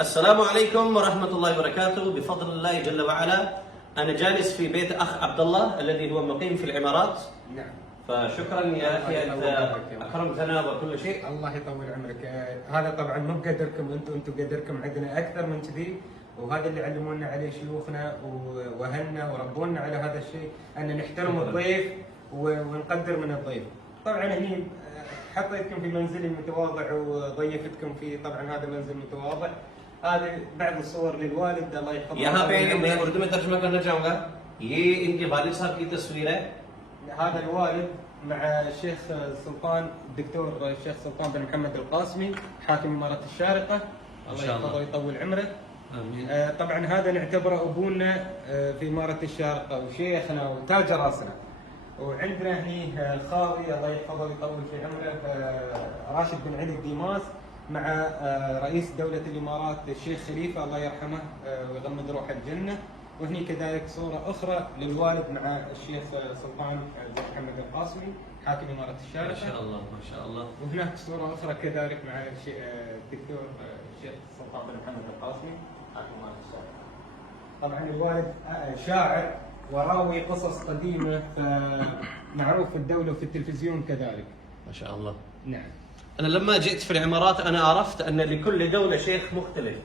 السلام عليكم ورحمة الله وبركاته. بفضل الله جل وعلا أنا جالس في بيت أخ عبد الله الذي هو مقيم في الإمارات. نعم. فشكرا يا أخي، أنت أكرمتنا وكل شيء. الله يطول عمرك. هذا طبعا مو بقدركم انتم قدركم عندنا اكثر من كذي، وهذا اللي علمونا عليه شيوخنا واهلنا وربونا على هذا الشيء، ان نحترم الضيف ونقدر من الضيف. طبعا هني حطيتكم في منزلي المتواضع وضيفتكم في، طبعا هذا منزل متواضع. هذه بعض الصور للوالد الله يحفظه. यहाँ पे मैं उर्दू में तर्जुमा करना चाहूँगा। ये इनके वालिद साहब की तस्वीर है। هذا الوالد مع الشيخ سلطان، الدكتور الشيخ سلطان بن محمد القاسمي، حاكم إمارة الشارقة، الله يحفظه ويطول عمره. آمين. طبعا هذا نعتبره ابونا في إمارة الشارقة وشيخنا وتاج راسنا. وعندنا هني خاوي الله يحفظه ويطول في عمره، راشد بن علي الديماس، مع رئيس دولة الإمارات الشيخ خليفة الله يرحمه ويغمد روحه الجنة. وهني كذلك صورة أخرى للوالد مع الشيخ سلطان بن محمد القاسمي، حاكم إمارة الشارقة. ما شاء الله ما شاء الله. وهناك صورة أخرى كذلك مع الدكتور الشيخ سلطان بن محمد القاسمي، حاكم إمارة الشارقة. طبعا الوالد شاعر وراوي قصص قديمة، معروف في الدولة وفي التلفزيون كذلك. ما شاء الله. نعم. أنا لما جئت في الإمارات أنا عرفت أن لكل دولة شيخ مختلف.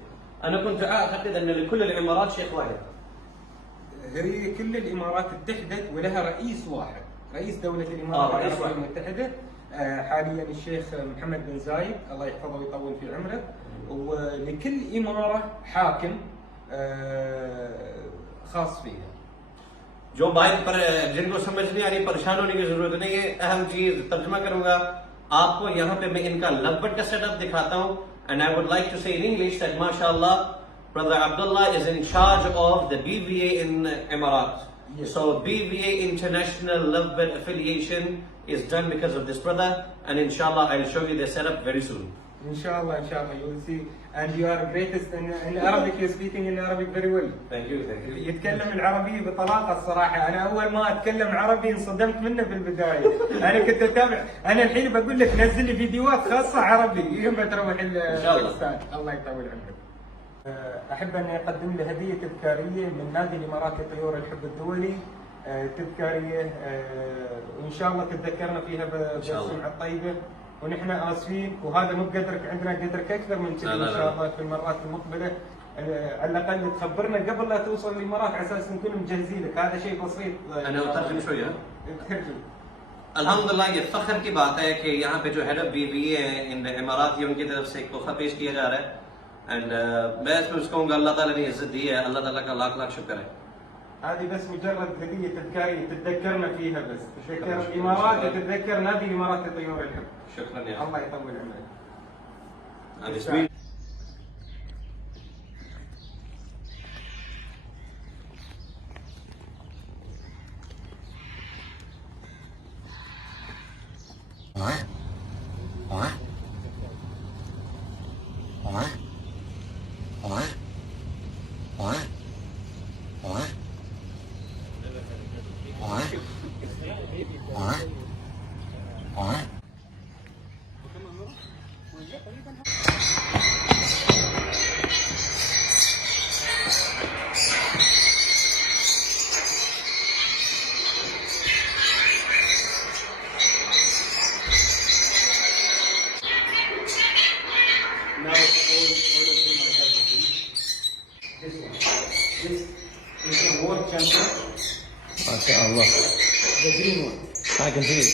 أنا كنت أعتقد أن لكل الإمارات شيخ واحد. هي كل الامارات اتحدت ولها رئيس واحد، رئيس دوله الامارات العربيه المتحده حاليا الشيخ محمد بن زايد الله يحفظه ويطول في عمره. ولكل اماره حاكم خاص فيها. जो बात पर जिनको समझ नहीं आ रही, परेशान होने की जरूरत नहीं है। अहम चीज तर्जुमा करूंगा आपको। यहाँ पे मैं इनका लवबट का सेटअप दिखाता हूँ। And I would like to say in English that mashallah, Brother Abdullah is in charge of the BVA in Emirat. Yes. So BVA International Lovebird Affiliation is done because of this brother, and inshallah I'll show you the setup very soon. Inshallah, you will see. And you are greatest in Arabic. You're speaking in Arabic very well. Thank you, thank you. يتكلم العربية بطلاقة الصراحة. أنا أول ما أتكلم عربي انصدمت منه في البداية. أنا كنت أتابع، أنا الحين بقول لك نزل لي فيديوهات خاصة عربي يوم تروح الأستاذ. الله يطول عمرك. أحب أن أقدم له هدية تذكارية من نادي الإماراتي طيور الحب الدولي، تذكارية وإن شاء الله تتذكرنا فيها بالسمعة الطيبة. ونحن آسفين، وهذا مو بقدرك، عندنا قدرك أكثر من كذا إن شاء الله في المرات المقبلة. على الأقل تخبرنا قبل لا توصل الإمارات على أساس نكون مجهزين لك. هذا شيء بسيط. أنا أترجم شوية. ترجم. अल्हम्दुलिल्लाह, ये फख्र की बात है कि यहाँ पे जो head of BBA हैं इन इमारात, ये उनकी तरफ से एक तोहफा पेश किया जा रहा है। एंड मैं इसमें कहूँगा अल्लाह ताला ने इज्जत दी है, अल्लाह ताला का लाख लाख शुक्र है। هذه بس مجرد هدية تذكارية تتذكرنا فيها، بس تتذكر الإمارات وتتذكر نادي الإمارات لطيور الحب. شكرا يا الله يطول عمرك. أخي. Now, all of them I have to do. This one. This is the world champion. MashaAllah. The green one. I can see it.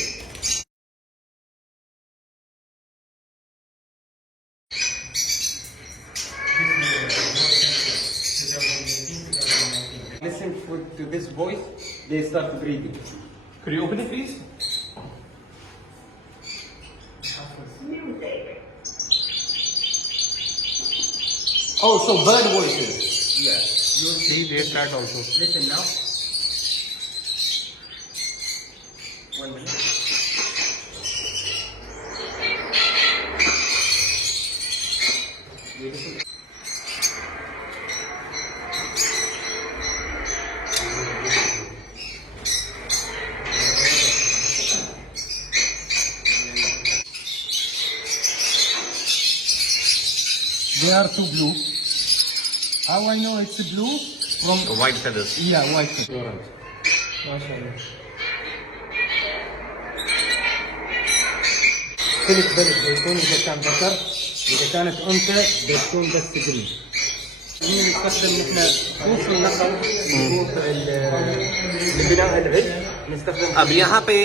Listen to this voice, they start breathing. Could you open it, please? Oh, so bird voices. Yeah. You will See, they start also. listen now. 1 minute. You listen. They are too blue. How I know it's blue? From white feathers. yeah, white. ما شاء الله. ثلث بلد بيكون اذا كان ذكر، اذا كانت انثى بتكون بس جلد. نستخدم نحن خوف النخل لبناء العش، نستخدم अब यहाँ पे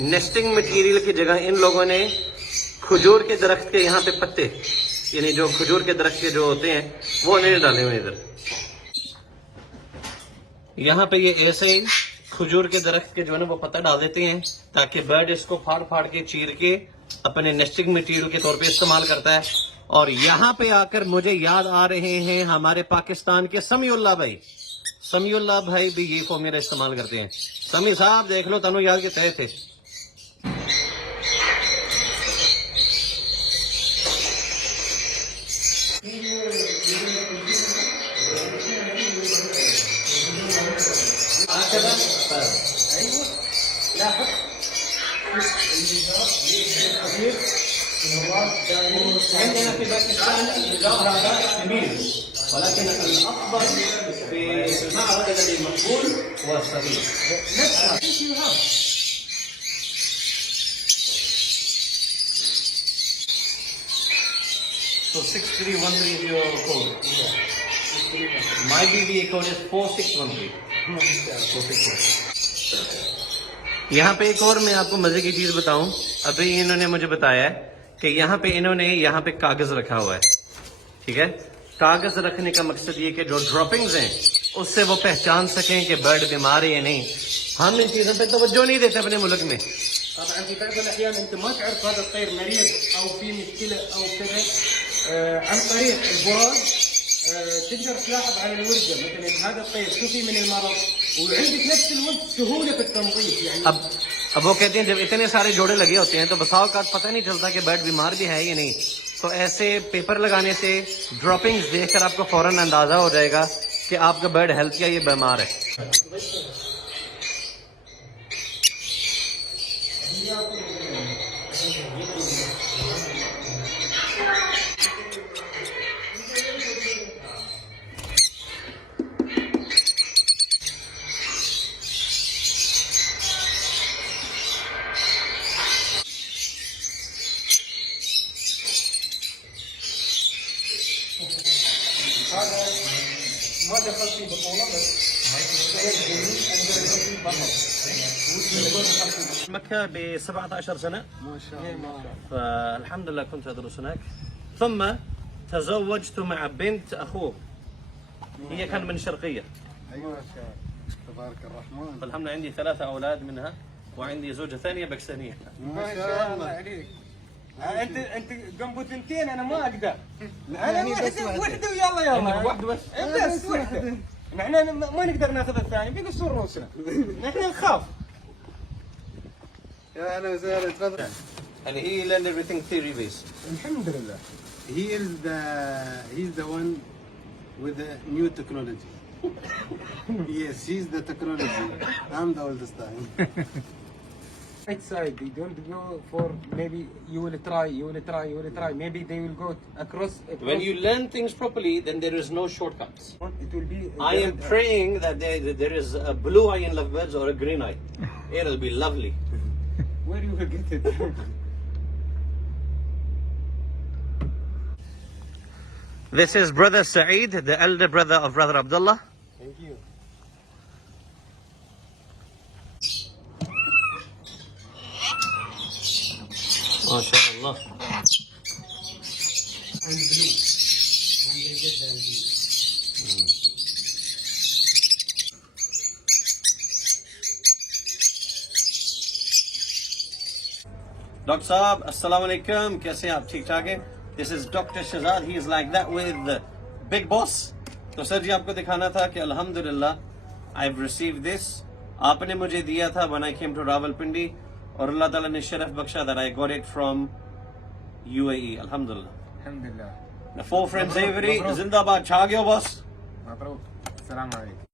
nesting material की जगह इन लोगों ने खजूर के दरख्त के यहाँ पे पत्ते, यानी जो खजूर के दरख्त के जो होते हैं वो नहीं डाले हुए इधर। यहाँ पे ये ऐसे खजूर के दरख्त के जो है ना वो पत्ता डाल देते हैं ताकि बर्ड इसको फाड़ फाड़ के चीर के अपने नेस्टिंग मटेरियल के तौर पे इस्तेमाल करता है। और यहाँ पे आकर मुझे याद आ रहे हैं हमारे पाकिस्तान के समीउल्लाह भाई। समीउल्लाह भाई भी ये फॉर्मूला इस्तेमाल करते हैं। समी साहब देख लो, तनु याद के तय थे। عندنا في باكستان الجوهر هذا جميل، ولكن الافضل في المعرض الذي مقبول هو الصغير. So 6313 is your code. My BBA code is 4613. यहाँ पे एक और मैं आपको मजे की चीज बताऊं। अभी इन्होंने मुझे बताया है कि यहाँ पे इन्होंने यहाँ पे कागज रखा हुआ है, ठीक है। कागज रखने का मकसद ये कि जो ड्रॉपिंग्स हैं उससे वो पहचान सकें कि बर्ड बीमार है या नहीं। हम इन चीजों पे तवज्जो नहीं देते अपने मुल्क में। طبعا في بعض الاحيان انت ما تعرف هذا الطير مريض او في مشكله او كذا، عن طريق البراز تقدر تلاحظ على الورقه مثلا هذا الطير شوفي من المرض، وعندك نفس الوقت سهوله في التنظيف يعني. अब वो कहते हैं जब इतने सारे जोड़े लगे होते हैं तो बसाव का पता नहीं चलता कि बर्ड बीमार भी है या नहीं। तो ऐसे पेपर लगाने से ड्रॉपिंग्स देखकर आपको फौरन अंदाजा हो जाएगा कि आपका बर्ड हेल्थ या ये बीमार है। هذا ما دخل فيه بطوله بس مكة ب 17 سنة ما شاء الله. فالحمد لله كنت أدرس هناك، ثم تزوجت مع بنت أخوه، هي كان من الشرقية. ما شاء الله تبارك الرحمن. فالحمد لله عندي 3 أولاد منها، وعندي زوجة ثانية باكستانية. ما شاء الله عليك. انت جنبه ثنتين انا ما اقدر. انا وحده ويلا يلا واحدة بس. بس وحده. نحن ما نقدر ناخذ الثاني بيقصوا رؤوسنا. نحن نخاف. يا اهلا وسهلا تفضل. And he learned everything theory based. الحمد لله. He's the one with the new technology. Yes, he's the technology. I'm the oldest time. Right side, they don't go for maybe you will try. Maybe they will go across. When you learn things properly, then there is no shortcuts. It will be. I am praying that there is a blue eye in lovebirds or a green eye. It'll be lovely. Where you will get it? This is brother Saeed, the elder brother of brother Abdullah. Thank you. MashaAllah. And blue. And they get the blue. Dr. Saab, Assalamu alaikum. कैसे हैं आप? ठीक ठाक हैं? This is Dr. Shahzad. He is like that with the big boss. तो sir जी आपको दिखाना था कि अल्हम्दुलिल्लाह I've received this. आपने मुझे दिया था when I came to Rawalpindi और अल्लाह ताला ने शरफ बख्शा that I got it from UAE. Alhamdulillah. الحمد لله. The 4 friends Avery, Zindabad, छा गयो बॉस. مبروك. السلام عليكم.